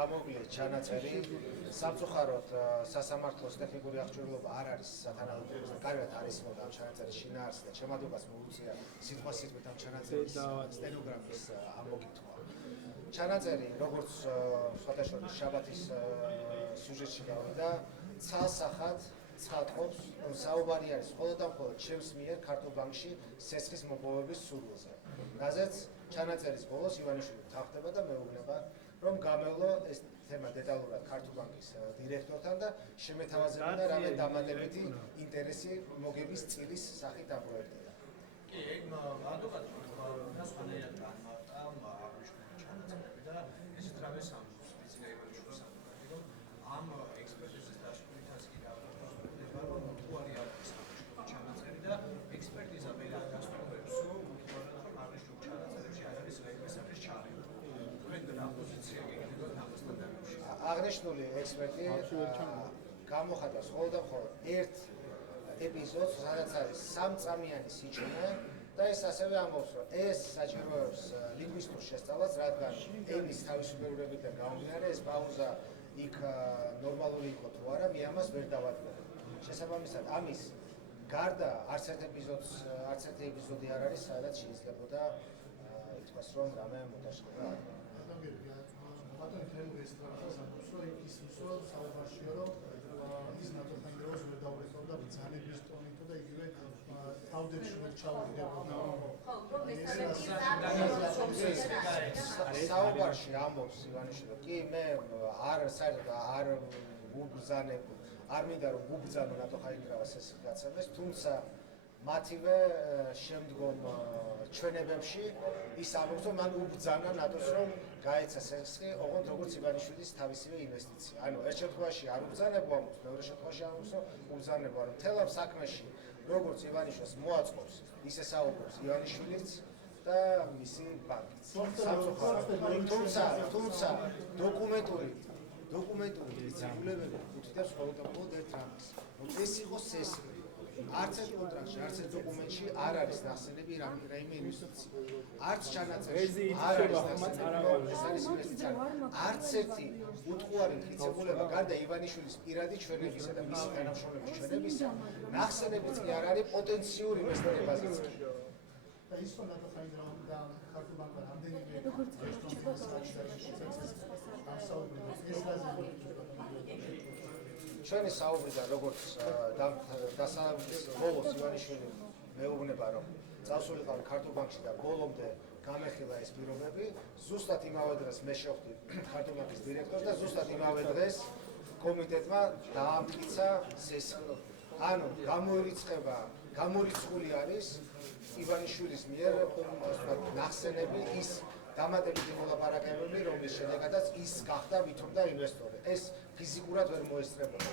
გამოგვიეს ჩანაწერი სამწუხაროდ სასამართლოს ტექნიკური აღჭურვილობა არ არის სათანადო კარგად არის მოდა ამ ჩანაწერის შინაარსი და შემადგენლობას მოუწია სიტყვასიტყვით ამ ჩანაწერის სტენოგრამის ამოგითხრა. ჩანაწერი როგორც სხვათა შორის შაბათის სიუჟეტში გავიდა ცალსახად ცხადყოფს, რომ საუბარი არის მხოლოდ და მხოლოდ ჩემს მიერ ქართულ ბანკში სესხის მოპოვების სურვილზე. რაზეც ჩანაწერის ბოლოს ივანიშვილი თანხდება და მეუბნება, რომ გამევლო ეს თემა დეტალურად ქართულ ბანკის დირექტორთან და შემეთავაზებოდა რამე დამატებითი ინტერესი მოგების წილის სახით დაპროექტება. კი, რადგან სხვანაირად განმარტა აღნიშნული ჩანაწერები და ესეთ რამეს ამბობს ვიცი ივანიშვილის ამბობი, რომ ამ ექსპერტიზის დაშლითაც კი დაბრუნდება, რომ უარი არის ჩანაწერი და ექსპერტიზა მე გასწავლებს, რომ აღნიშნულ ჩანაწერებში არ არის რეგრესების ჩარევა. თქვენ რა პოზიცია გეკითხებათ ამასთან დაკავშირებით? აღნიშნული ექსპერტი გამოხატავს მხოლოდ და მხოლოდ ერთ ეპიზოდს, სადაც არის სამწამიანი სიჩუმე და ეს ასევე ამბობს, რომ ეს საჭიროებს ლინგვისტურ შესწავლას, რადგან ენის თავისუფლებებიდან გამომდინარე ეს პაუზა იქ ნორმალური იყო თუ არა, მე ამას ვერ დავადგინე. შესაბამისად, ამის გარდა არც ერთ ეპიზოდი არ არის, სადაც შეიძლებოდა ითქვას, რომ რამე მოდაშლება არ არის. ბატონი ხელმოეს ტრანსფერს ამბობს, რომ ის ისო საუბარშია, რომ ის ნატოფთან დროს ვერ დაურეკავდა ბრძანების ტონით და იგივე თავდებში ვერ ჩაუდგებოდა. საუბარში ამბობს ივანიშვილი, კი მე საერთოდ არ ვუბრძანებ, არ მინდა რომ ვუბრძანო ნატო ხაინგრავას ეს გაცემეს, თუმცა მათივე შემდგომ ჩვენებებში ის ამბობს, რომ მან უბრძანა ნატოს, რომ გაეცა სესხი, ოღონდ როგორც ივანიშვილის თავისივე ინვესტიცია. ანუ ერთ შემთხვევაში არ უბრძანებო ამბობს, მეორე შემთხვევაში ამბობს, რომ უბრძანებო, რომ მთელ ამ საქმეში როგორც ივანიშვილს მოაწყობს, ისე საუბრობს ივანიშვილიც და მისი ბანკიც. თუმცა დოკუმენტური რეგულირებები უთითებს მხოლოდ და მხოლოდ ერთ რამეს, რომ ეს იყოს სესხი. არც ერთ კონტრაქტში, არც ერთ დოკუმენტში არ არის ნახსენები რაიმე ინვესტიცია. არც ჩანაწერში არ არის ნახსენები, რომ ეს არის ინვესტიცია. არც ერთი უტყუარი მტკიცებულება გარდა ივანიშვილის პირადი ჩვენებისა და მისი თანამშრომლების ჩვენებისა, ნახსენებიც კი არ არის პოტენციურ ინვესტორებაზეც. და ის რომ ნატო ხაინგრავა და ქართულ ბანკთან რამდენიმე ჩვენი საუბრიდან როგორც დასაბამის ბოლოს ივანიშვილი მეუბნება, რომ წავსულიყავი ქართულ ბანკში და ბოლომდე გამეხილა ეს პირობები, ზუსტად იმავე დღეს მე შევხვდი ქართულ ბანკის დირექტორს და ზუსტად იმავე დღეს კომიტეტმა დაამტკიცა სესხი. ანუ გამორიცხული არის ივანიშვილის მიერ ნახსენები ის დამატებითი მოლაპარაკებები, რომლის შედეგადაც ის გახდა ვითომდა ინვესტორი. ეს ფიზიკურად ვერ მოესწრებოდა.